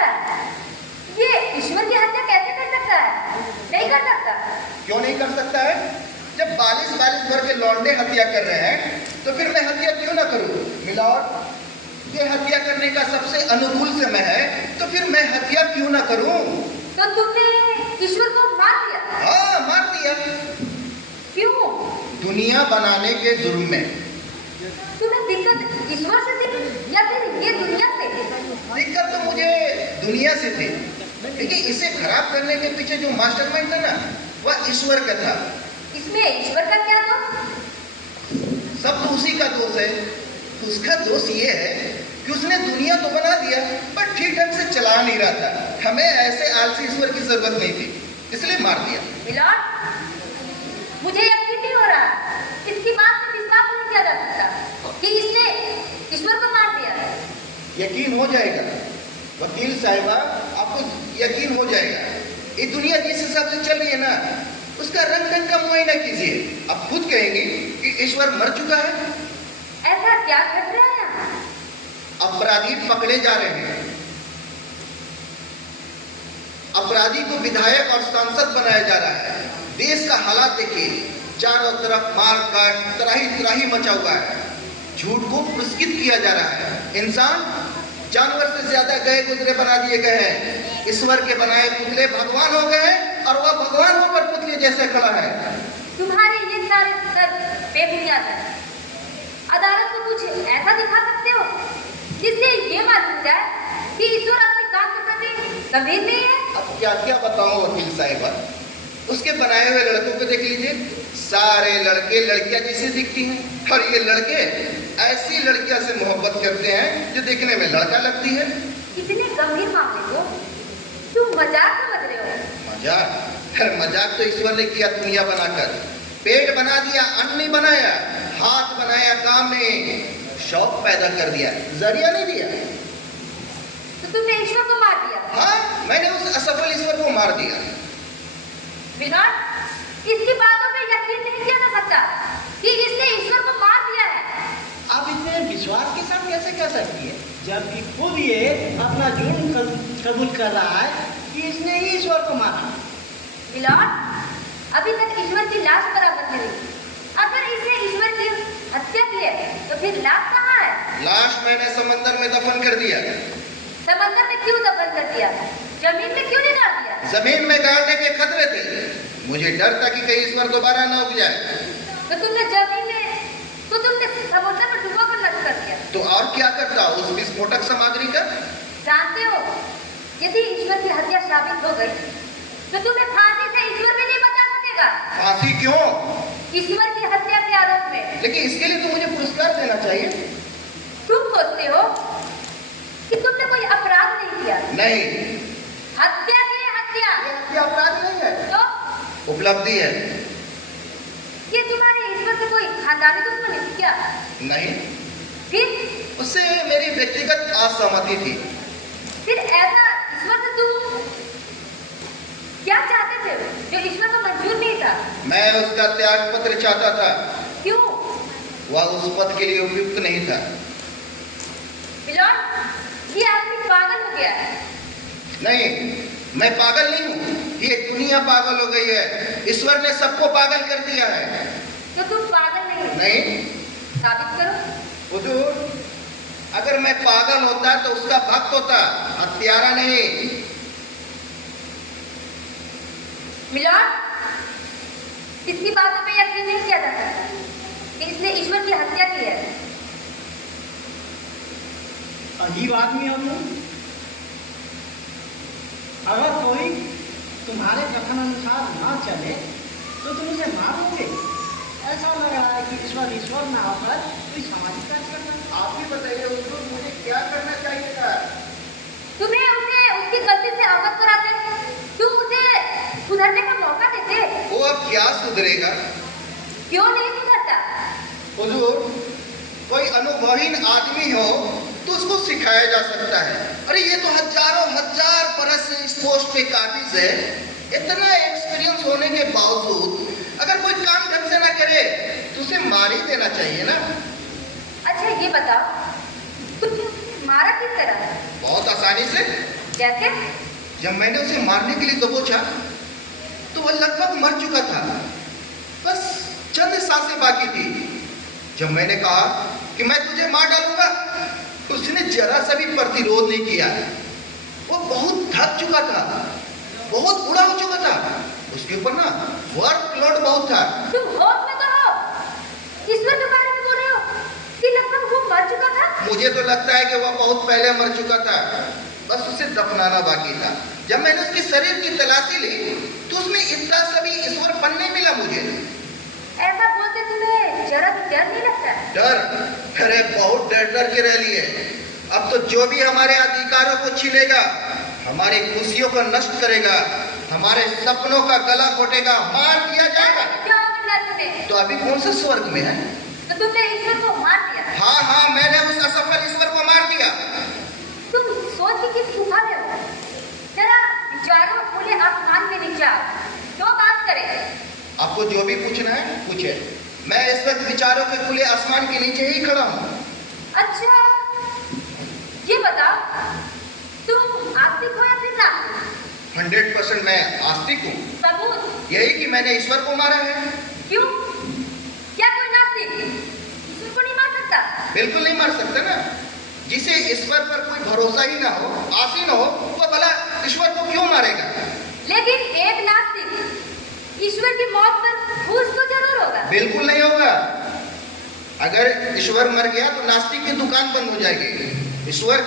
रहा है? ये ईश्वर की हत्या कैसे कर सकता है? नहीं कर सकता। क्यों नहीं कर सकता है? जब 42 भर के लौंडे हत्या कर रहे हैं तो फिर मैं हत्या क्यों ना करूं? मिलॉर्ड, ये हत्या करने का सबसे अनुकूल समय है, तो फिर मैं हत्या क्यों ना करूं? तो तुमने ईश्वर को मार दिया? हाँ, मार दिया। क्यों? दुनिया बनाने के जुर्म में। तुम्हें दिक्कत ईश्वर से थी या फिर ये दुनिया से? दिक्कत तो मुझे दुनिया से थी, लेकिन इसे खराब करने के पीछे जो मास्टरमाइंड था ना, वह ईश्वर का था। इसमें ईश्वर का क्या दोष? सब तो उसी का दोष है। उसका दोष ये है कि उसने दुनिया तो बना दिया पर ठीक ढंग से चला नहीं रहा था। हमें ऐसे आलसी ईश्वर की जरूरत नहीं थी, इसलिए मार दिया। मिलॉर्ड, मुझे यकीन नहीं हो रहा, इसकी बात में विश्वास नहीं किया जा सकता कि इसने ईश्वर को मार दिया है। यकीन हो जाएगा वकील साहिबा, आपको यकीन हो जाएगा। ये दुनिया जिस हिसाब से चल रही है ना, उसका रंग ढंग का मुआयना कीजिए। आप खुद कहेंगे कि ईश्वर मर चुका है। ऐसा क्या घट रहा है यहाँ? अपराधी पकड़े जा रहे हैं। अपराधी को विधायक और सांसद बनाया जा रहा है। देश का हालात देखिए, चारों तरफ मार काट, त्राही मचा हुआ है। झूठ को पुरस्कृत किया जा रहा है। इंसान जानवर से ज्यादा गए गुजरे बना दिए गए हैं। ईश्वर के बनाए पुतले भगवान हो गए हैं और वह भगवान होकर पुतले जैसे खड़ा है। तुम्हारे ये सारे तर्क बेबुनियाद है। अदालत को कुछ ऐसा दिखा सकते हो जिससे ये मालूम जाए कि ईश्वर अपने काम के प्रति गंभीर नहीं है? अब क्या क्या बताऊं वकील साहिबा, उसके बनाए हुए लड़कों को देख लीजिए। सारे लड़के लड़कियां जैसे दिखती हैं और ये लड़के ऐसी लड़कियां से मोहब्बत करते हैं जो देखने में लड़का लगती है। इतने गंभीर मामले को तुम मजाक समझ रहे हो? मजाक? मजाक तो ईश्वर ने किया दुनिया बनाकर। पेट बना दिया, अन्न नहीं बनाया। हाथ बनाया, काम में शौक पैदा कर दिया, जरिया नहीं दिया। तो तुमने ईश्वर को मार दिया? हाँ, मैंने उस असफल ईश्वर को मार दिया। विनोद, इसकी बातों पे यकीन नहीं किया जा सकता कि इसने ईश्वर को मार दिया है। आप इतने विश्वास के साथ कैसे कह सकती है, जबकि खुद ये अपना जुर्म कबूल कर रहा है कि इसने ही ईश्वर को मारा। विनोद, अभी तक ईश्वर की लाश बरामद नहीं हुई। अगर इसने ईश्वर की हत्या की है तो फिर लाश कहाँ है? लाश मैंने समंदर में दफन कर दिया। समंदर में क्यों दफन कर दिया? जमीन में क्यों नहीं डाल दिया? जमीन में गाड़ने के खतरे थे। मुझे डर था कि कहीं ईश्वर दोबारा न उग जाए। तो तुमने जमीन में, तो तुमने समुद्र में डुबो कर नष्ट कर दिया। तो और क्या करता उस विस्फोटक सामग्री का? जानते हो, यदि ईश्वर की हत्या साबित हो गई तो तुम्हें फांसी से ईश्वर भी नहीं बचा सकेगा। फांसी क्यों? ईश्वर की हत्या के आरोप में। लेकिन इसके लिए तो मुझे पुरस्कार देना चाहिए। तुम सोचते हो कि तुमने कोई अपराध नहीं किया? नहीं, हत्या की है, हत्या। ये हत्या अपराध नहीं है, तो उपलब्धि है। ये तुम्हारे ईश्वर से कोई खानदानी दुश्मनी थी क्या? नहीं, फिर उससे मेरी व्यक्तिगत असहमति थी। फिर ऐसा ईश्वर से तुम क्या चाहते थे जो ईश्वर को मंजूर नहीं था? मैं उसका त्याग पत्र चाहता था। क्यों? वह उस पद के लिए उपयुक्त नहीं था। मिलॉर्ड, ये आदमी पागल हो गया है। नहीं, मैं पागल नहीं हूँ, ये दुनिया पागल हो गई है। ईश्वर ने सबको पागल कर दिया है। तो तुम पागल नहीं हो? नहीं, साबित करो। हुजूर, अगर मैं पागल होता तो उसका भक्त होता, हत्यारा नहीं। मिलॉर्ड, इसकी बातों पे यकीन नहीं किया जा सकता कि इसने ईश्वर की हत्या की है। अजीब आदमी हो तुम। अगर कोई तुम्हारे कथन अनुसार ना चले तो तुम उसे मारोगे। ऐसा लग रहा है कि ईश्वर ना होकर कोई सामाजिक कार्य करना। आप ही बताइए हुजूर, मुझे क्या करना चाहिए था? तुम्हें उसे उसकी गलती से अवगत कराते, तुम उसे सुधरने का मौका देते। वो अब क्या सुधरेगा? क्यों नहीं सुधरता? हुजूर, कोई अनुभवहीन आदमी हो तो उसको सिखाया जा सकता है। अरे ये तो हजारों हजार बरस से इस पोस्ट पे काबिज है। इतना एक्सपीरियंस होने के बावजूद अगर कोई काम ढंग से ना करे तो उसे मार ही देना चाहिए ना। अच्छा ये बताओ, तुम मारा किस तरह? बहुत आसानी से। जैसे? जब मैंने उसे मारने के लिए दबोचा तो वह लगभग मर चुका था, बस चंद सांसें बाकी थी। जब मैंने कहा कि मैं तुझे मार डालूंगा, उसने जरा सा भी प्रतिरोध नहीं किया। वो बहुत थक चुका था, बहुत बूढ़ा हो चुका था, उसके ऊपर ना वर्कलोड बहुत था। तुम होश में तो हो? ईश्वर के बारे में बोल रहे हो कि लगभग वो मर चुका था? मुझे तो लगता है कि वह बहुत पहले मर चुका था, बस उसे दफनाना बाकी था। जब मैंने उसके शरीर की तलाशी ली तो उसमें इतना सा भी ईश्वरपन नहीं मिला मुझे। ऐसा बोलते तुम्हें जरा भी डर नहीं लगता? डर? अरे बहुत डर डर के रह लिए। अब तो जो भी हमारे अधिकारों को छीनेगा, हमारी खुशियों को नष्ट करेगा, हमारे सपनों का गला घोटेगा, मार दिया जाएगा। क्या हो गया तुम्हें? तो अभी कौन सा स्वर्ग में है? तो तुमने ईश्वर को मार दिया? हाँ हाँ, मैंने उस असफल ईश्वर को मार दिया। तुम सोच के किस छुपा रहे हो? जरा विचारों खुले आसमान के नीचे आओ, तो बात करें। आपको जो भी पूछना है पूछे। मैं इस वक्त विचारों के खुले आसमान के नीचे ही खड़ा हूँ। अच्छा, ये बताओ, तुम आस्तिक हो या फिर नास्तिक? 100% मैं आस्तिक हूँ। सबूत? यही कि मैंने ईश्वर को मारा है। क्यों? क्या कोई नास्तिक ईश्वर को नहीं मार सकता? बिल्कुल नहीं मार सकता ना। जिसे ईश्वर पर कोई भरोसा ही ना हो, आस ही ना हो, वो भला ईश्वर को क्यों मारेगा? लेकिन एक नास्तिक ईश्वर की मौत पर खुश तो जरूर होगा। बिल्कुल नहीं होगा। अगर ईश्वर मर गया तो नास्तिक की दुकान बंद हो जाएगी। ईश्वर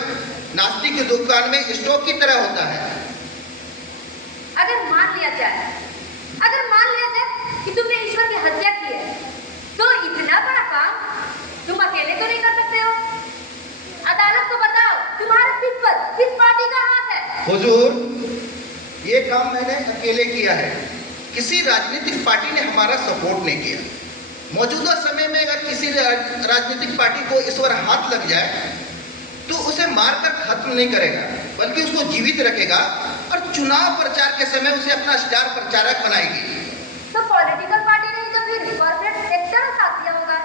नास्तिक की दुकान में स्टॉक की तरह होता है। अगर मान लिया जाए कि तुमने ईश्वर की हत्या की है, तो इतना बड़ा काम तुम अकेले तो नहीं कर सकते हो। अदालत को बताओ, तुम्हारे पीठ पर किस पार्टी का हाथ है? हुजूर, ये काम मैंने अकेले किया है। किसी राजनीतिक पार्टी ने हमारा सपोर्ट नहीं किया। मौजूदा समय में अगर किसी राजनीतिक पार्टी को ईश्वर हाथ लग जाए तो उसे मारकर खत्म नहीं करेगा, बल्कि उसको जीवित रखेगा और चुनाव प्रचार के समय उसे अपना स्टार प्रचारक बनाएगी। तो पॉलिटिकल पार्टी नहीं तो फिर कॉर्पोरेट सेक्टर का साथ दिया होगा।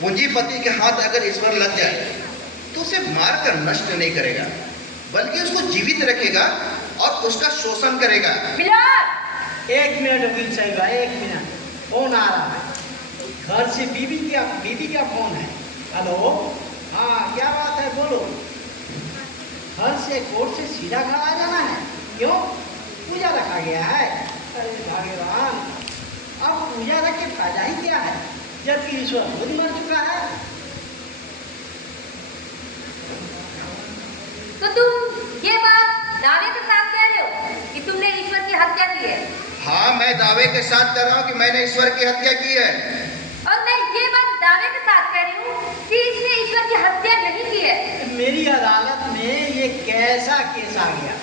पूंजीपति के हाथ अगर ईश्वर लग जाए तो उसे मारकर नष्ट नहीं करेगा, बल्कि उसको जीवित रखेगा और उसका शोषण करेगा। एक मिनट वकील साहब, एक मिनट, फोन आ रहा है घर से। बीबी का फोन है। हेलो, हाँ क्या बात है, बोलो। घर से कोर्ट से सीधा घर आ जाना है? क्यों? पूजा रखा गया है? अरे भगवान, अब पूजा रख के फायदा ही क्या है, जबकि ईश्वर खुद मर चुका है। तो तुम ये बात दावे के साथ कह रहे हो कि तुमने ईश्वर की हत्या की है? हाँ, मैं दावे के साथ कर रहा हूँ कि मैंने ईश्वर की हत्या की है। और मैं ये बात दावे के साथ कह रही हूँ कि इसने ईश्वर की हत्या नहीं की है। मेरी अदालत में ये कैसा केस आ गया?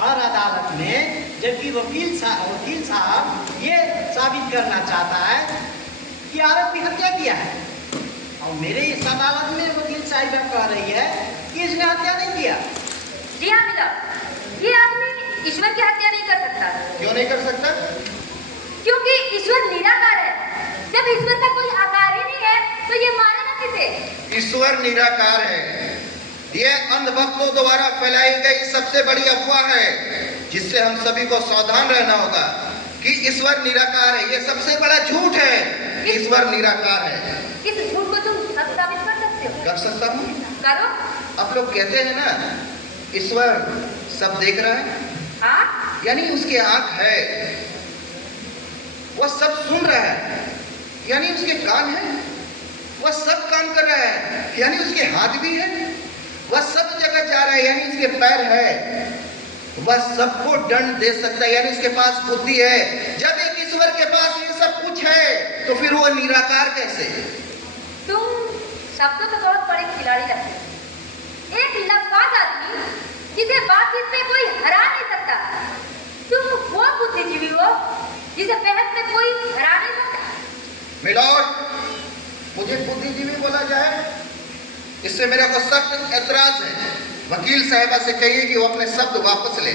हर अदालत में, जबकि वकील साहब ये साबित करना चाहता है कि आरोपी हत्या किया है, और मेरे इस अदालत में वकील साहिबा कह रही है कि इसने हत्या नहीं किया। जी हाँ मिलाप, ये आदमी ईश्वर की हत्या नहीं कर सकता। क्यों नहीं कर सकता? क्योंकि ईश्वर निराकार है। जब ईश्वर का कोई आकार ही नहीं है तो ये मारेगा किसे? ईश्वर निराकार है। ये अंधभक्तों द्वारा फैलाई गई सबसे बड़ी अफवाह है, जिससे हम सभी को सावधान रहना होगा कि ईश्वर निराकार है। ये सबसे बड़ा झूठ है कि ईश्वर निराकार है। इस झूठ को तुम साबित कर सकते हो? कर सकता हूँ। करो। आप लोग कहते हैं ना, ईश्वर सब देख रहा है। हाँ? यानी उसके आंख है, वह सब सुन रहा है, यानी उसके कान है, वह सब काम कर रहा है, यानी उसके हाथ भी है, वह सब जगह जा रहा है, यानी उसके पैर है, वह सबको दंड दे सकता है, यानी उसके पास बुद्धि है। जब एक ईश्वर के पास ये सब कुछ है तो फिर वो निराकार कैसे? तुम शब्दों तो बहुत बड़े खिलाड़ी लगते हो। एक लफाज आदमी जिसे बातचीत में कोई हरा नहीं सकता, तुम वो बुद्धिजीवी हो जिसे बहस में कोई हरा नहीं सकता। मिलोड, मुझे बुद्धिजीवी बोला जाए, इससे मेरा को सख्त एतराज है। वकील साहिबा से कहिए कि वो अपने शब्द वापस ले।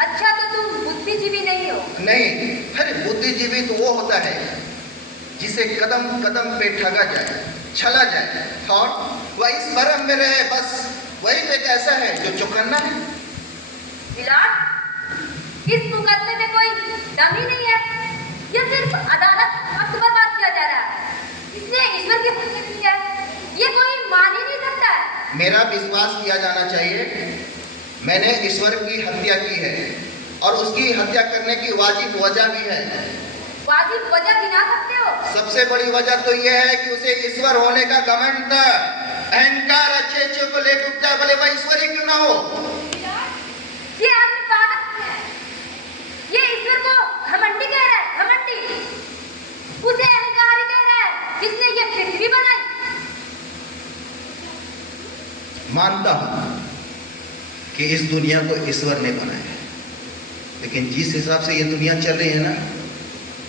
अच्छा, तो तुम बुद्धिजीवी नहीं हो? नहीं, अरे बुद्धिजीवी तो वो होता है जिसे कदम कदम पे ठगा जाए, छला जाए और वह इस भरम में रहे, बस वही तो एक ऐसा है जो चौकन्ना है। मिलाट, इस मुकदमे में कोई दम ही नहीं है। यह सिर्फ अदालत वक्त बर्बाद किया जा रहा है। इसने ईश्वर की हत्या की है, ये कोई मान ही नहीं सकता है। मेरा विश्वास किया जाना चाहिए, मैंने ईश्वर की हत्या की है और उसकी हत्या करने की वाजिब वजह भी है। वाजिब वजह गिना सकते हो? सबसे बड़ी वजह तो यह है कि उसे ईश्वर होने का घमंड था, अहंकार, अच्छे को ले डूबता है, भले वह ईश्वर ही क्यों ना हो। ये आदमी पागल है, ये ईश्वर को घमंडी कह रहा है, घमंडी। उसे अहंकारी कह रहा है, जिसने ये पृथ्वी बनाई। मानता हूं कि इस दुनिया को ईश्वर ने बनाया, लेकिन जिस हिसाब से ये दुनिया चल रही है ना,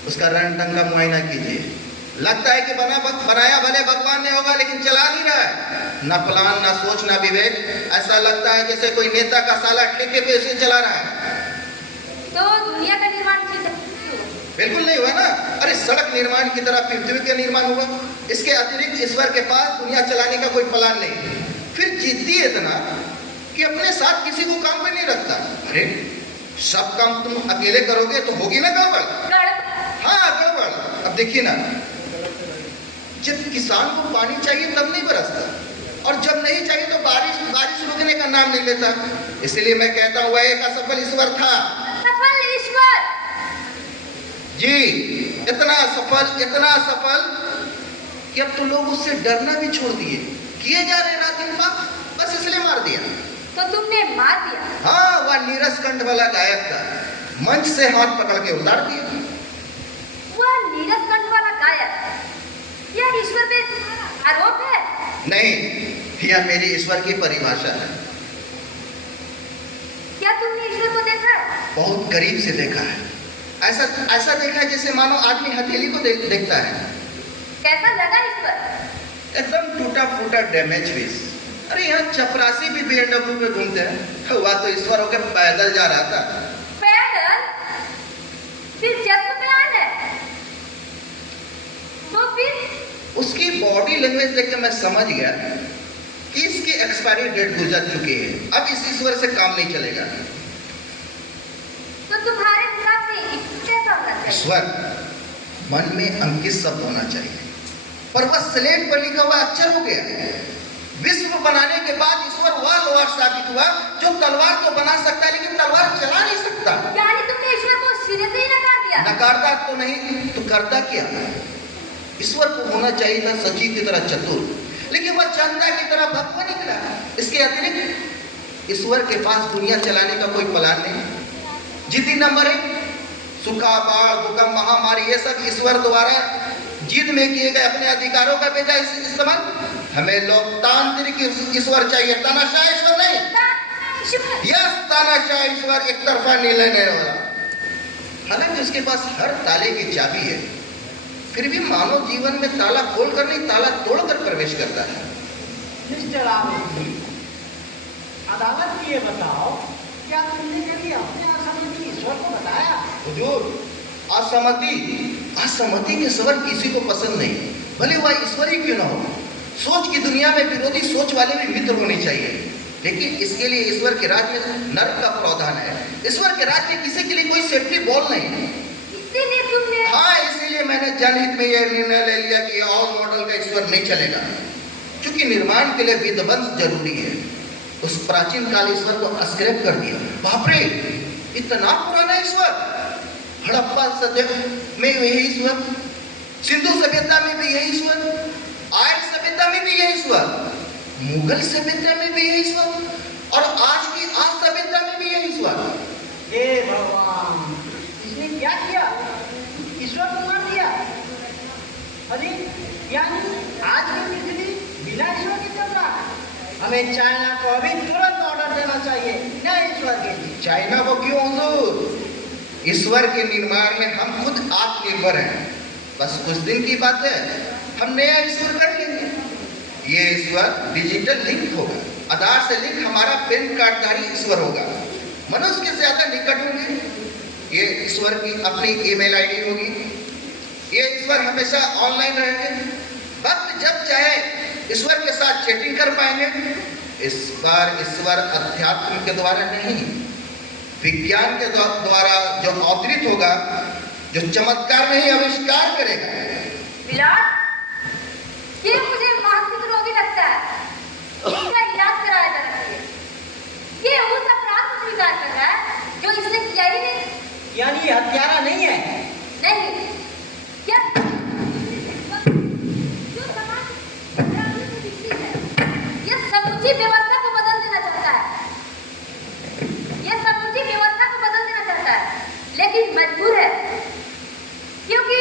उसका रंग ढंग का मुआयना कीजिए। लगता है कि बनाया भले भगवान ने होगा, लेकिन चला नहीं रहा है। ना प्लान, ना सोच, ना विवेक। ऐसा लगता है जैसे कोई नेता का साला ठेके पे इसे चला रहा है। तो दुनिया का निर्माण बिल्कुल नहीं हुआ ना। अरे सड़क निर्माण की तरह पृथ्वी का निर्माण हुआ। इसके अतिरिक्त ईश्वर के पास दुनिया चलाने का कोई प्लान नहीं। फिर जिद्दी इतना कि अपने साथ किसी को काम पे नहीं रखता। अरे सब काम तुम अकेले करोगे तो होगी ना गड़बड़। हाँ गड़बड़। अब देखिए ना, जब किसान को पानी चाहिए तब नहीं बरसता, और जब नहीं चाहिए तो बारिश रुकने का नाम नहीं लेता। इसलिए मैं कहता हूँ वह एक असफल ईश्वर था। सफल ईश्वर जी, इतना सफल कि अब तो लोग उससे डरना भी छोड़ दिए। किए जा रहे रात दिन पाप, बस इसलिए मार दिया। तो तुमने मार दिया? हाँ, वह नीरस कंठ वाला गायक था, मंच से हाथ पकड़ के उतार दिया। वह नीरस कंठ वाला गायक, यह ईश्वर पे आरोप है? नहीं, यह मेरी ईश्वर की परिभाषा है। क्या तुमने ईश्वर को देखा है? बहुत करीब से देखा है। ऐसा देखा है जैसे मानो आदमी हथेली को देखता है। कैसा लगा ईश्वर? एकदम टूटा फूटा डैमेज पीस। अरे यहाँ चपरासी भी BMW पे घूमते हैं, हुआ तो ईश्वर होकर पैदल जा रहा था। पैदल? दिलचस्प बयान है। तो फिर उसकी बॉडी लैंग्वेज देख के मैं समझ गया कि इसकी एक्सपायरी डेट गुजर चुकी है, अब इस ईश्वर से काम नहीं चलेगा। तो तुम्हारे हिसाब से ईश्वर कैसा होना चाहिए? ईश्वर मन में अंकित शब्द होना चाहिए, पर वह स्लेट पर लिखा हुआ अक्षर हो गया। विश्व बनाने के बाद ईश्वर वह लोहार साबित हुआ जो तलवार तो बना सकता है लेकिन तलवार चला नहीं सकता। यानी तुमने ईश्वर को सिरे से ही नकार दिया? नकारता तो नहीं तो करता क्या? ईश्वर को होना चाहिए था सचिव की तरह चतुर, लेकिन वह जनता की तरह भगवान निकला। इसके अतिरिक्त ईश्वर के पास दुनिया चलाने का कोई प्लान नहीं। जिद्दी नंबर 1, सूखा, बाढ़, भूकंप, महामारी, ये सब ईश्वर द्वारा जिद में किए गए अपने अधिकारों का बेजा इस्तेमाल। हमें लोकतांत्रिक ईश्वर चाहिए, तानाशाह ईश्वर नहीं। यस, तानाशाह ईश्वर एक तरफा निर्णय नहीं हो रहा। हालांकि उसके पास हर ताले की चाबी है, फिर भी मानव जीवन में ताला खोलकर नहीं ताला तोड़कर प्रवेश करता है। मिस्टर आरोपी, अदालत को ये बताओ, क्या तुमने कभी अपने असहमति ईश्वर को बताया? हुजूर, असहमति के सवाल किसी को पसंद नहीं, भले वह ईश्वर ही क्यों ना हो। सोच की दुनिया में विरोधी सोच वाले भी मित्र होने चाहिए, लेकिन इसके लिए ईश्वर के राज में नर्क का प्रावधान है। ईश्वर के राज में किसी के लिए कोई सेफ्टी बॉल नहीं। इसीलिए तुमने? हाँ, इसीलिए मैंने जनहित में यह निर्णय ले लिया कि ऑल मॉडल का ईश्वर नहीं चलेगा, क्योंकि निर्माण के लिए विध्वंस जरूरी है। उस प्राचीन काल ईश्वर को स्क्रैप कर दिया। बाप रे, इतना पुराना ईश्वर! हड़प्पा सभ्यता में यही ईश्वर, सिंधु सभ्यता में भी यही ईश्वर, आर्य सभ्यता में भी यही ईश्वर, मुगल सभ्यता में भी यही ईश्वर, और आज की सभ्यता में भी यही ईश्वर। हे भगवान, इसने क्या किया? ईश्वर को मार दिया। अरे यानी आज की पृथ्वी बिना ईश्वर के चल रहा है। हमें चाइना को अभी तुरंत ऑर्डर देना चाहिए बिना ईश्वर के। चाइना को क्यों हुजूर? ईश्वर के निर्माण में हम खुद आत्मनिर्भर हैं। बस कुछ दिन की बात है, हम नया ईश्वर कर लेंगे। ये ईश्वर डिजिटल लिंक होगा, आधार से लिंक हमारा पैन कार्डधारी ईश्वर होगा। मनुष्य के ज्यादा निकट होंगे। ये ईश्वर की अपनी ईमेल आईडी होगी। ये ईश्वर हमेशा ऑनलाइन रहेंगे। वक्त जब चाहे ईश्वर के साथ चैटिंग कर पाएंगे। इस बार ईश्वर अध्यात्म के द्वारा नहीं, विज्ञान के द्वारा जो अवतरित होगा, जो चमत्कार नहीं आविष्कार करेगा। मिलाद, ये मुझे मानसिक रोगी लगता है। इसका इलाज कराया जाना चाहिए। ये उस अपराध को स्वीकार कर रहा है जो इसने किया ही नहीं। यानी ये हत्यारा नहीं है? नहीं, क्या जो समाज अपराधी से विकसित है, ये समूची व्यवस्था को बदल देना चाहता है। ये समूची व्यवस्था को बदल देना चाहता है, लेकिन मजबूर है क्योंकि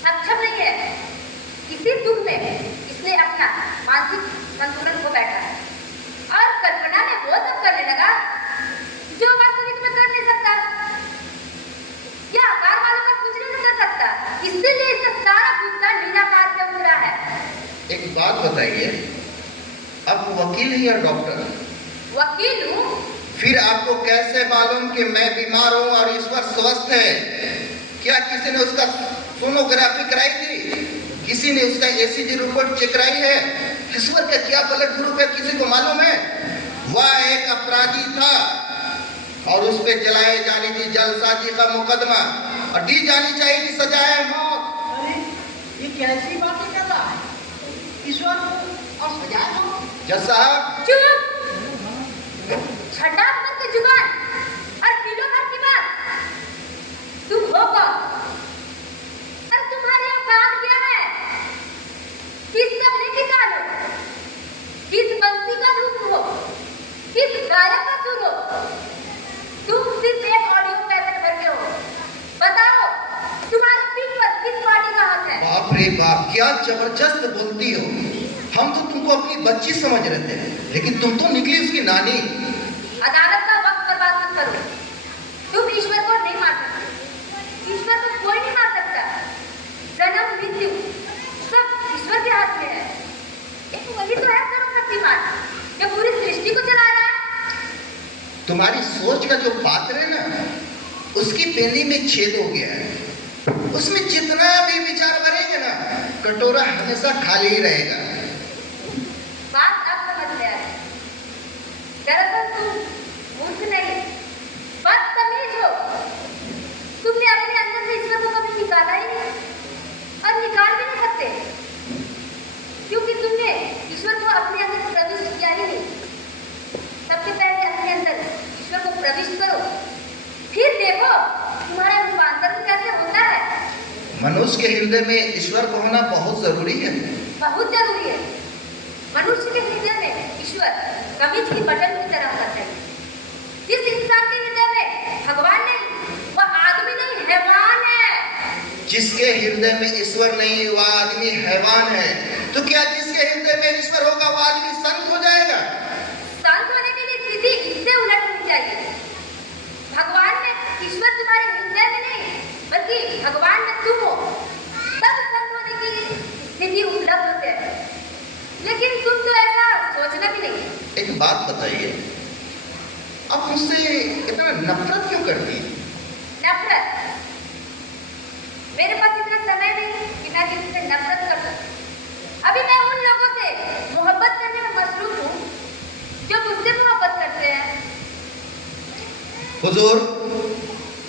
सक्षम नहीं है। इसी दुख में इसने अपना मानसिक संतुलन खो बैठा है और कल्पना में वो सब करने लगा जो वास्तविक में कर नहीं सकता, या आकार वालों का कुछ नहीं कर सकता। इसीलिए इसका सारा गुस्सा नीलाकार पे उतरा है। एक बात बताइए, आप वकील हैं या डॉक्टर? वकील हूँ। फिर आपको कैसे मालूम कि मैं बीमार हूँ और ईश्वर स्वस्थ है? क्या किसी ने उसका सोनोग्राफी कराई थी? किसी ने उसका ECG रिपोर्ट चेक कराई है? ईश्वर का क्या ब्लड ग्रुप है किसी को मालूम है? वह एक अपराधी था और उस पे चलाए जानी थी जलसाजी का मुकदमा और दी जानी चाहिए थी सजाए मौत। अरे ये कैसी बातें कर रहा है? ईश्वर को और सजाए मौत? जज साहब चुप, छटा मत के जुबान और किलो भर की बात। तुम हो कौन और तुम्हारे यहाँ काम क्या है? किस तबले की ताल हो? किस बंसी का धूप हो? किस गायक का सुर हो? तुम सिर्फ एक ऑडियो कैसेट भर के हो। बताओ तुम्हारे पीठ पर किस पार्टी का हाथ है? बाप रे बाप, क्या जबरदस्त बोलती हो। हम तो तुमको अपनी बच्ची समझ रहे थे, लेकिन तुम तो निकली उसकी नानी। अदालत का वक्त बर्बाद मत करो। तुम ईश्वर को नहीं मार सकते। ईश्वर को कोई नहीं मार सकता। जन्म मृत्यु सब ईश्वर के हाथ में है। एक वही तो है सर्वशक्तिमान जो पूरी सृष्टि को चला रहा है। तुम्हारी सोच का जो पात्र है ना, उसकी पेंदी में छेद हो गया है। उसमें जितना भी विचार भरेंगे ना, कटोरा हमेशा खाली ही रहेगा। बात अब समझ में आई। दरअसल तुम मूर्ख नहीं, बदतमीज हो। तुमने अपने अंदर से ईश्वर को कभी निकाला ही नहीं और निकाल भी नहीं सकते, क्योंकि तुमने ईश्वर को अपने अंदर प्रविष्ट किया ही नहीं। सबसे पहले अपने अंदर ईश्वर को प्रविष्ट करो, फिर देखो तुम्हारा रूपांतरण कैसे होता है। मनुष्य के हृदय में ईश्वर को होना बहुत जरूरी है। बहुत जरूरी है। मनुष्य के हृदय में ईश्वर कमीज की बटन की तरह होना चाहिए। जिस इंसान के हृदय में भगवान नहीं, वह आदमी नहीं, हैवान है। जिसके हृदय में ईश्वर नहीं, वह आदमी हैवान है। तो क्या जिसके हृदय में ईश्वर होगा वह आदमी संत हो जाएगा? संत होने के लिए स्थिति इससे उलट होनी चाहिए। भगवान में ईश्वर तुम्हारे हृदय में नहीं, बल्कि भगवान में तुम हो, तब संत होने की स्थिति उपलब्ध होती है। लेकिन तुम तो ऐसा सोचना भी नहीं। एक बात बताइए, आप मुझसे इतना नफरत क्यों करती हैं? नफरत? मेरे पास इतना समय नहीं कि मैं किसी से नफरत कर सकूं। अभी मैं उन लोगों से मोहब्बत करने में मसरूफ हूँ जो मुझसे मोहब्बत करते हैं। हुजूर,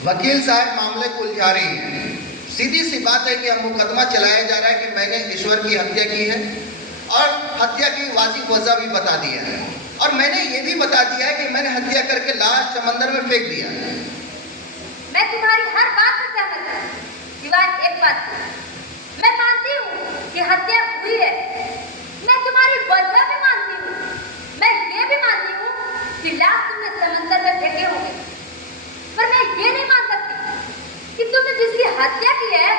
वकील साहब मामले को उलझा रही हैं। सीधी सी बात है कि हम मुकदमा चलाया जा रहा है कि मैंने ईश्वर की हत्या की है और हत्या की वाजिब वजह भी बता दिया है, और मैंने ये भी बता दिया है कि मैंने हत्या करके लाश समंदर में फेंक दिया। मैं तुम्हारी हर बात से सहमत हूँ, सिवाय एक बात की। मैं मानती हूँ कि हत्या हुई है। मैं तुम्हारी वजह भी मानती हूँ। मैं ये भी मानती हूँ कि लाश तुमने समंदर में फेंके होंगे, पर मैं ये नहीं मान सकती कि तुमने जिसकी हत्या की है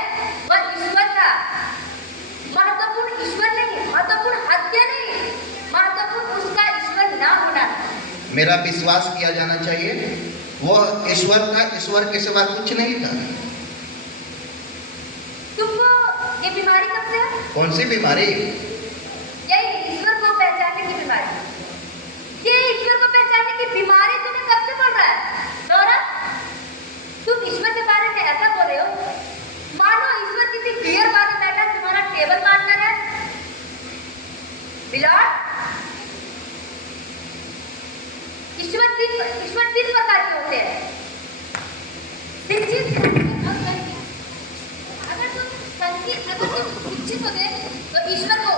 वह ईश्वर था। महत्वपूर्ण ईश्वर नहीं, महत्वपूर्ण हत्या नहीं, महत्वपूर्ण उसका ईश्वर ना होना। मेरा विश्वास किया जाना चाहिए, वह ईश्वर था, ईश्वर के सिवा कुछ नहीं था। तुमको ये बीमारी कब से है? कौन सी बीमारी? यही ईश्वर को पहचानने की बीमारी। ये ईश्वर को पहचानने की बीमारी तुम्हें कब से पड़ रहा है? गौरा, तुम ईश्वर के बारे में ऐसा बोल रहे हो मानो ईश्वर किसी बियर बार में बैठा तुम्हारा टेबल पार्टनर है। बिलाट, ईश्वर तीन प्रकार के होते हैं। शिक्षित और संगीत। अगर तुम शिक्षित होते तो ईश्वर को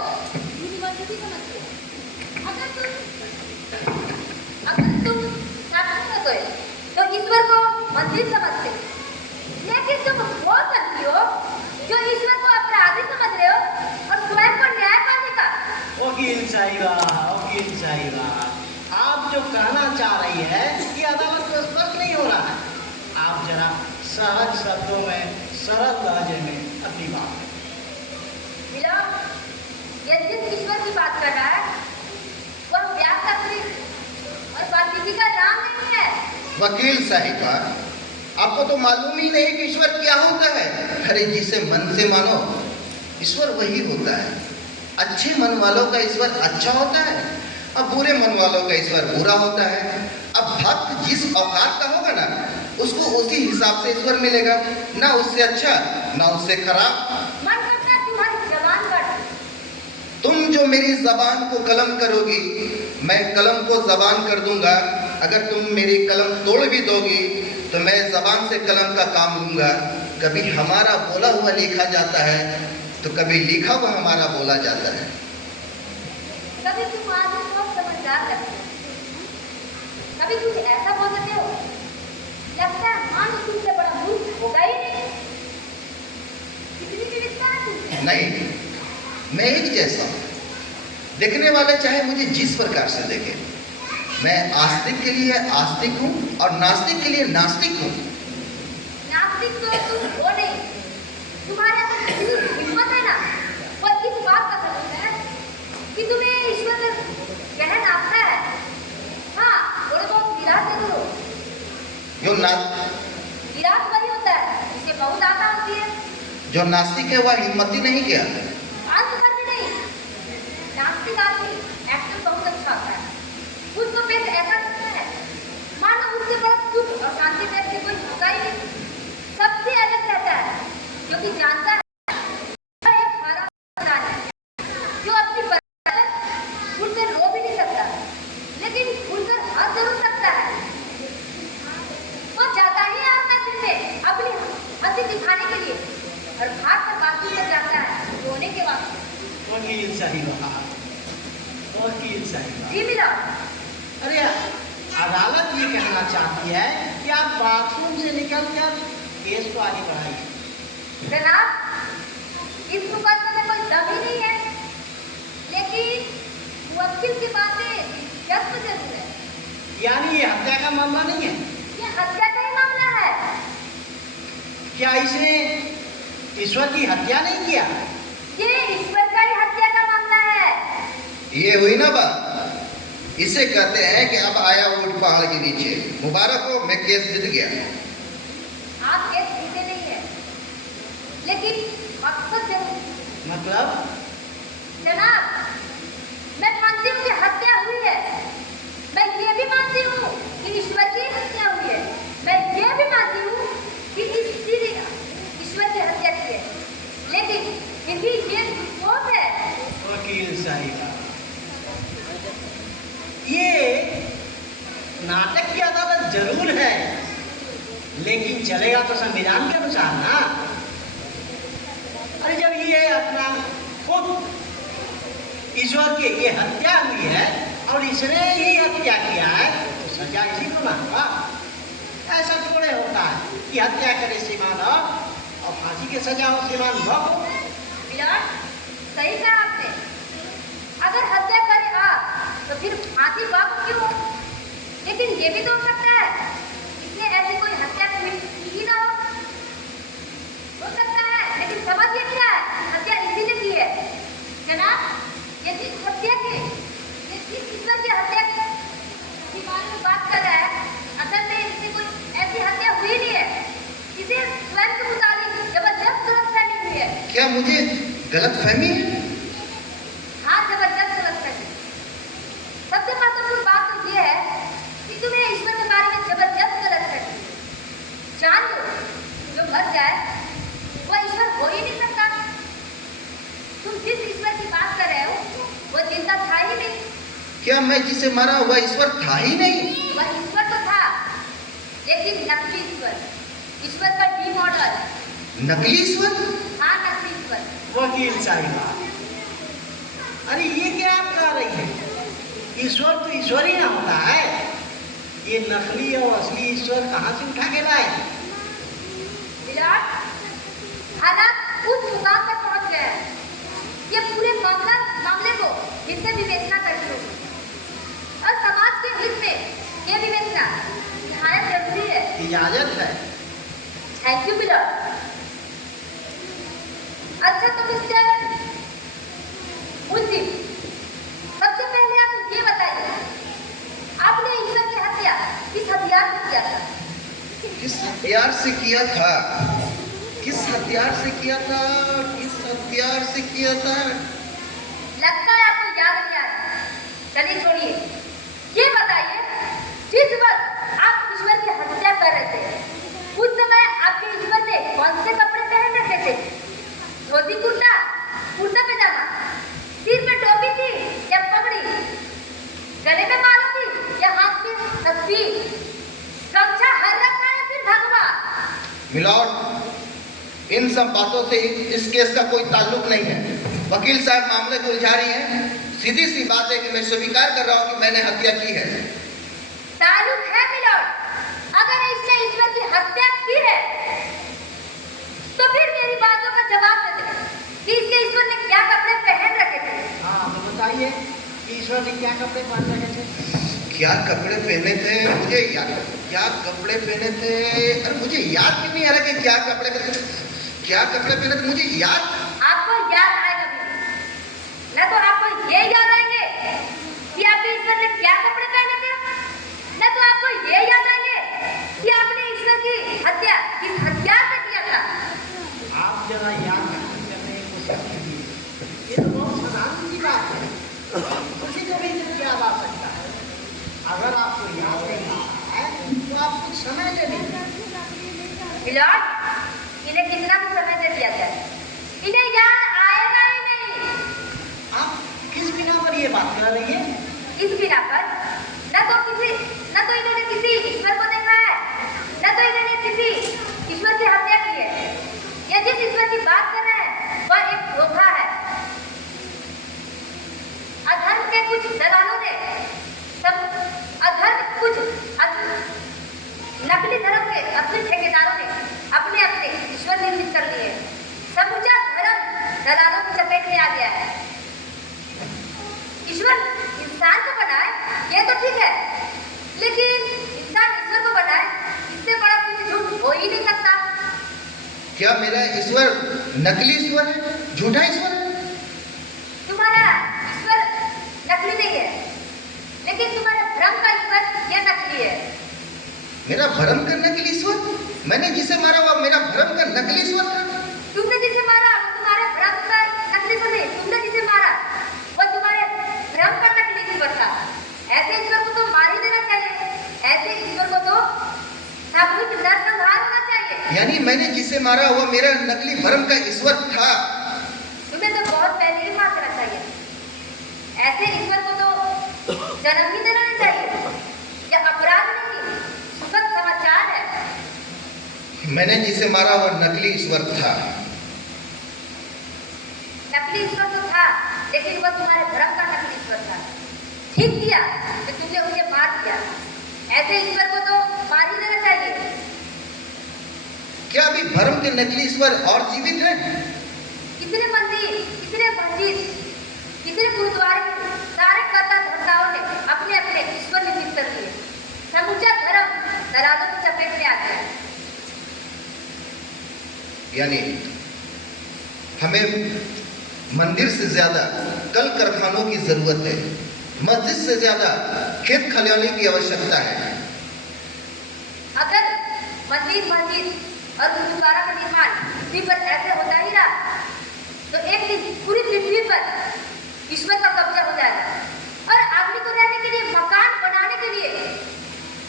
यूनिवर्सिटी समझते हो। अगर तुम साक्षर होते तो ईश्वर को मंदिर समझते हो। लेकिन तुम वो संगी हो जो ईश्वर को अपराधी समझ रहे हो और स्वयं को न्यायवादी का। वकील साहिबा, आप जो कहना चाह रही है ये अदालत को स्पष्ट नहीं हो रहा है। आप जरा सहज शब्दों में, सरल लहजे में अपनी बात ये जिस ईश्वर की बात कर रहा है वह व्यास का और वाल्मीकि का नाम नहीं है। वकील साहिबा, आपको तो मालूम ही नहीं कि ईश्वर क्या होता है। अरे जिसे मन से मानो ईश्वर वही होता है। अच्छे मन वालों का ईश्वर अच्छा होता है, अब बुरे मन वालों का ईश्वर बुरा होता है। अब भक्त जिस औकात का होगा ना उसको उसी हिसाब से ईश्वर मिलेगा, ना उससे अच्छा ना उससे खराब। मन करता है तुम्हारी जबान काट। तुम जो मेरी जबान को कलम करोगी मैं कलम को जबान कर दूंगा। अगर तुम मेरी कलम तोड़ भी दोगी तो मैं जबान से कलम का काम लूंगा। कभी हमारा बोला हुआ लिखा जाता है तो कभी लिखा हुआ हमारा बोला जाता है। कभी तुम आदमी को समझदार लगते हो, कभी कुछ ऐसा बोलते हो लगता है मान तुमसे बड़ा मूर्ख होगा ही नहीं। कितनी विविधता है तुमसे। नहीं, मैं एक जैसा हूं। देखने वाले चाहे मुझे जिस प्रकार से देखे, मैं आस्तिक के लिए आस्तिक हूँ और नास्तिक के लिए नास्तिक हूँ। नास्तिक तो तुम हो नहीं, तुम्हारे अंदर इतनी हिम्मत है ना, और इस बात का सबूत है कि तुम्हें ईश्वर में गहन आस्था है। हाँ, थोड़े बहुत निराश जरूर हो। निराश वही होता है जिसे बहुत आशा होती है। जो नास्तिक है वह हिम्मती नहीं क्या? फालतू करते नहीं। नास्तिक आदमी एक्शन बहुत अच्छा होता है। उसको पेश ऐसा करता है मानो उसके पास सुख और शांति जैसे कोई होगा ही नहीं। सबसे अलग रहता है क्योंकि जानता है वह एक हरा इंसान है जो अपनी पर खुलकर रो भी नहीं सकता, लेकिन खुलकर हंस जरूर सकता है। वो जाता ही है मंदिर में अपनी हंसी दिखाने के लिए और भाग कर बाथरूम में जाता है रोने के वास्ते। वकील साहिबा, जी मिला। अरे अदालत ये कहना चाहती है कि आप बाथरूम से निकलकर केस को आगे बढ़ाइए। जनाब, इस मुकदमे में कोई दम ही नहीं है, लेकिन वकील की बातें दिलचस्प जरूर है। यानी ये हत्या का मामला नहीं है? ये हत्या का ही मामला है। क्या इसने ईश्वर की हत्या नहीं किया? ये ईश्वर का ही हत्या का मामला है। ये हुई ना बात। इसे कहते हैं कि अब आया ऊंट पहाड़ के नीचे। मुबारक हो, मैं केस जीत गया। आप केस जीते नहीं है, लेकिन मकसद जरूर। मतलब? जनाब, मैं मानती हूँ कि हत्या हुई है। मैं ये भी मानती हूँ कि ईश्वर की हत्या हुई है। मैं ये भी मानती हूँ कि किसी ने ईश्वर की हत्या की है, लेकिन फिर भी ये दुष्कोप है। वकील साहिबा, ये नाटक की अदालत जरूर है, लेकिन चलेगा तो संविधान के अनुसार ना। अरे जब ये अपना खुद ईश्वर की ये हत्या हुई है और इसने ही हत्या किया है तो सजा इसी को ना होगा। ऐसा थोड़े होता है कि हत्या करे श्रीमान और फांसी की सजा हो श्रीमान भोग। विराट, सही कहा आपने। अगर हत्या करे आप तो फिर फांसी बाप क्यों हो? लेकिन ये भी तो हो सकता है इसने ऐसी कोई हत्या की ही ना हो सकता है। लेकिन समझिए क्या है, हत्या इसीने की है। जनाब, ये जिस ईश्वर की हत्या के बारे में बात कर रहा है, असल में इससे कोई ऐसी हत्या हुई नहीं है। इसे स्वयं के मुताबिक जबरदस्त गलतफहमी हुई है। क्या मुझे गलतफहमी है? हाँ, जबरदस्त गलतफहमी। सबसे महत्वपूर्ण बात तो ये है कि तुम्हें ईश्वर के बारे में जबरदस्त गलतफहमी। जान लो, जो मर जाए वह ईश्वर हो ही नहीं सकता। तुम जिस ईश्वर की बात कर रहे हो वो जिंदा था ही नहीं। क्या मैं जिसे मारा वह ईश्वर था ही नहीं। वह ईश्वर तो था, लेकिन नकली ईश्वर, ईश्वर का डी मॉडल। नकली ईश्वर? हाँ, नकली ईश्वर। वकील साहिबा, अरे ये क्या आप कह रही है? ईश्वर तो ईश्वर ही ना होता है। ये नकली और असली ईश्वर कहाँ से उठा के लाए? विराट, हालात उस मुकाम पर पहुंच गए हैं। ये पूरे मामले को इससे विवेचना करनी होगी और समाज के हित में ये विवेचना निहायत जरूरी है। इजाजत है। Thank you Virat. अच्छा तो मिस्टर मुंशी, सबसे पहले आप ये बताइए, आपने ईश्वर की हत्या किस हथियार से किया था? किस हथियार से किया था? किस हथियार से किया था? किस हथियार से किया था? लगता है आपको याद नहीं आ रहा। चलिए छोड़िए, ये बताइए, जिस वक्त आप ईश्वर की हत्या कर रहे थे, उस समय आपके ईश्वर ने कौन से कपड़े पहन रखे थे? धोती कुर्ता, कुर्ता पैजामा, सिर में टोपी थी या पगड़ी, गले में माला थी या हाथ में तस्वीर, गमछा हर रंग का या फिर भगवा? मिलॉर्ड, इन सब बातों से इस केस का कोई ताल्लुक नहीं है। वकील साहब मामले को उलझा रही हैं। सीधी सी बात है कि मैं स्वीकार कर रहा हूं कि मैंने हत्या की है। ताल्लुक है मिलॉर्ड। अगर इसने ईश्वर की हत्या की है, तो फिर मेरी बातों का जवाब दे दे कि इसके ईश्वर ने क्या कपड़े पहन रखे थे? हाँ तो बताइए, ईश्वर ने क्या कपड़े पहन रखे थे? क्या कपड़े पहने थे? मुझे याद, क्या कपड़े पहने थे? अरे मुझे याद भी नहीं आ रहा कि क्या कपड़े पहने थे। क्या कपड़े पहने थे मुझे याद? आपको याद आएगा भी, न तो आपको ये याद आएंगे कि आपके ईश्वर ने क्या कपड़े पहने थे, न तो आपको ये याद आएंगे कि आपने ईश्वर की हत्या किस हथियार से किया था। आप जरा याद करने की कोशिश कीजिए। ये तो बहुत साधारण सी बात है, किसी को भी याद आ सकता है। अगर आपको याद नहीं आ रहा है तो आप कुछ समय ले लीजिए। मिलॉर्ड, इन्हें कितना भी समय दे दिया जाए, इन्हें याद आएगा ही नहीं। आप किस बिना पर ये बात कर रही है? इस बिना पर न तो इन्होंने किसी ईश्वर को देखा है, न तो इन्होंने किसी ईश्वर की हत्या की है। ये जिस ईश्वर की बात कर रहे हैं वह एक धोखा है। अधर्म के कुछ दलालों ने नकली धर्म के असली ठेकेदारों ने अपने अपने ईश्वर निर्मित कर लिए। समूचा धर्म दलालों की चपेट में आ गया है। ईश्वर इंसान को बनाए ये तो ठीक है, लेकिन इंसान ईश्वर को बनाए इससे बड़ा कुछ झूठ हो ही नहीं सकता। क्या मेरा ईश्वर नकली ईश्वर है, झूठा ईश्वर है? तुम्हारा ईश्वर नकली नहीं है, लेकिन तुम्हारा भ्रम का ईश्वर यह नकली है। मेरा भ्रम करने के लिए ईश्वर? मैंने जिसे मारा वह मेरा भ्रम का नकली ईश्वर था। तुमने जिसे मारा वो तुम्हारे भ्रम का नकली ईश्वर नहीं, तुमने जिसे मारा वह तुम्हारे भ्रम का नकली ईश्वर था। ऐसे ईश्वर को तो मार ही देना चाहिए। ऐसे ईश्वर को तो सामूहिक नरसंहार होना चाहिए। यानी मैंने जिसे मारा वह मेरा नकली भ्रम का ईश्वर था। तुम्हें तो बहुत पहले ही मार देना चाहिए। ऐसे ईश्वर को तो जन्म ही देना चाहिए। यह अपराध नहीं, सुखद समाचार है। मैंने जिसे मारा वह नकली ईश्वर था। नकली ईश्वर तो था, लेकिन वह तुम्हारे भ्रम का नकली ईश्वर था। ठीक किया कि तुमने उसे मार दिया। ऐसे ईश्वर को तो मार ही देना चाहिए। क्या अभी भ्रम के नकली ईश्वर और जीवित हैं? कितने मंदिर, कितने मस्जिद, कितने गुरुद्वारे में सारे कर्ता धर्ताओं ने अपने अपने ईश्वर निर्मित कर लिए। समूचा धर्म दलालों की चपेट में आ गया। यानी हमें मंदिर से ज्यादा कल कारखानों की जरूरत है, मस्जिद से ज्यादा खेत खलियाने की आवश्यकता है। अगर मंदिर, मस्जिद और गुरुद्वारा का निर्माण पृथ्वी पर ऐसे होता ही रहा तो एक दिन पूरी पृथ्वी पर ईश्वर का कब्जा हो जाएगा और आदमी को रहने के लिए, मकान बनाने के लिए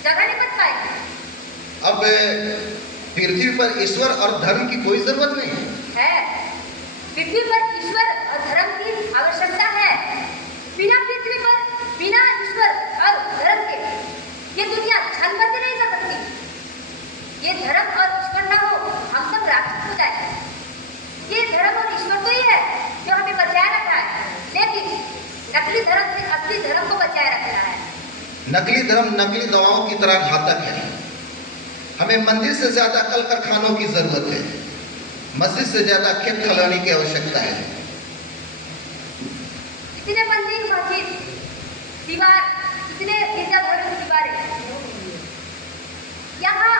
जगह नहीं बच पाएगी। अब पृथ्वी पर ईश्वर और धर्म की कोई जरूरत नहीं है। पृथ्वी पर ईश्वर और धर्म की आवश्यकता है। बिना पृथ्वी पर, बिना ईश्वर नकली धर्म नकली दवाओं की तरह घातक है। हमें मंदिर से ज्यादा कल कारखानों की जरूरत है, मस्जिद से ज्यादा खेत खलिहानी की आवश्यकता है। इतने मंदिर मस्जिद दीवार, इतने गिरजाघरों की दीवारें, यहाँ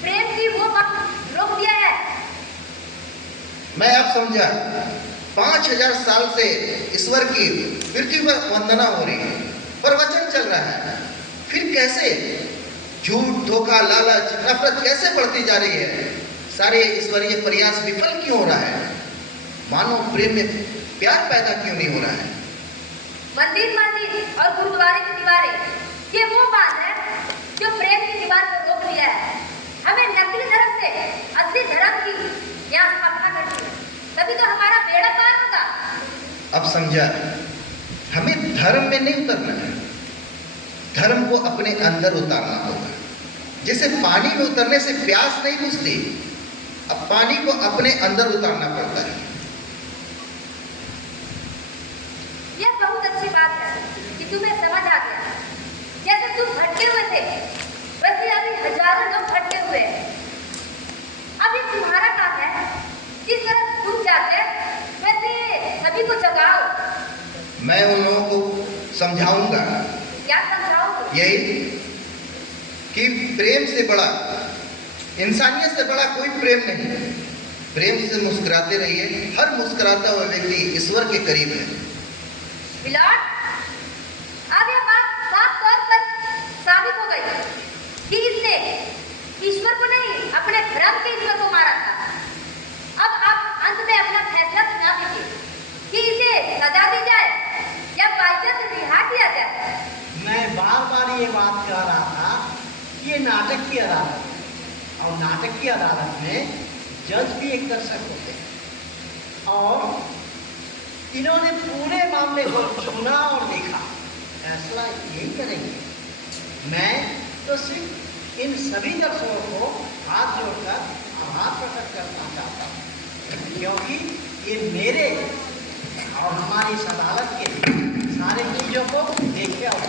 प्रेम की वो बात रोक दिया है। मैं अब समझा, 5000 साल से ईश्वर की पृथ्वी पर वंदना हो रही है, प्रवचन चल रहा है, फिर कैसे झूठ, धोखा, लालच, नफरत कैसे बढ़ती जा रही है? सारे ईश्वरीय प्रयास विफल क्यों हो रहा है? मानव प्रेम में प्यार पैदा क्यों नहीं हो रहा है? मंदिर मस्जिद और गुरुद्वारे की दीवारें, ये वो बात है जो प्रेम की दीवार को रोक दिया है। हमें नकली धर्म से असली धर्म की यहाँ स्थापना करनी है, तभी तो हमारा बेड़ा पार होगा। अब समझा, हमें धर्म में नहीं उतरना है, धर्म को अपने अंदर उतारना होगा। जैसे पानी में उतरने से प्यास नहीं बुझती, अब पानी को अपने अंदर उतारना पड़ता है। यह बहुत अच्छी बात है कि तुम्हें समझ आ गया। जैसे तुम भटके हुए थे, वैसे अभी हजारों लोग भटके हुए हैं। अभी तुम्हारा काम है, जिस तरह तुम जाते वैसे सभी को जगाओ। मैं उन लोगों को समझाऊंगा। क्या समझाओगे? यही कि प्रेम से बड़ा, इंसानियत से बड़ा कोई प्रेम नहीं। प्रेम से मुस्कुराते रहिए, हर मुस्कुराता हुआ व्यक्ति ईश्वर के करीब है। मिलॉर्ड, अब यह बात साफ तौर पर साबित हो गई कि इसने ईश्वर को नहीं, अपने भ्रम के ईश्वर को मारा था। अब आप अंत में अपना फैसला सुना दीजिए कि इसे सजा दी जाए या बाइज्जत रिहा किया जाए। मैं बार बार ये बात कह रहा था कि ये नाटक की अदालत है, और नाटक की अदालत में जज भी एक दर्शक होते हैं, और इन्होंने पूरे मामले को सुना और देखा, फैसला यही करेंगे। मैं तो सिर्फ इन सभी दर्शकों को हाथ जोड़कर आभार प्रकट करना चाहता हूँ, क्योंकि ये मेरे और हमारी इस अदालत के सारे चीज़ों को देखे और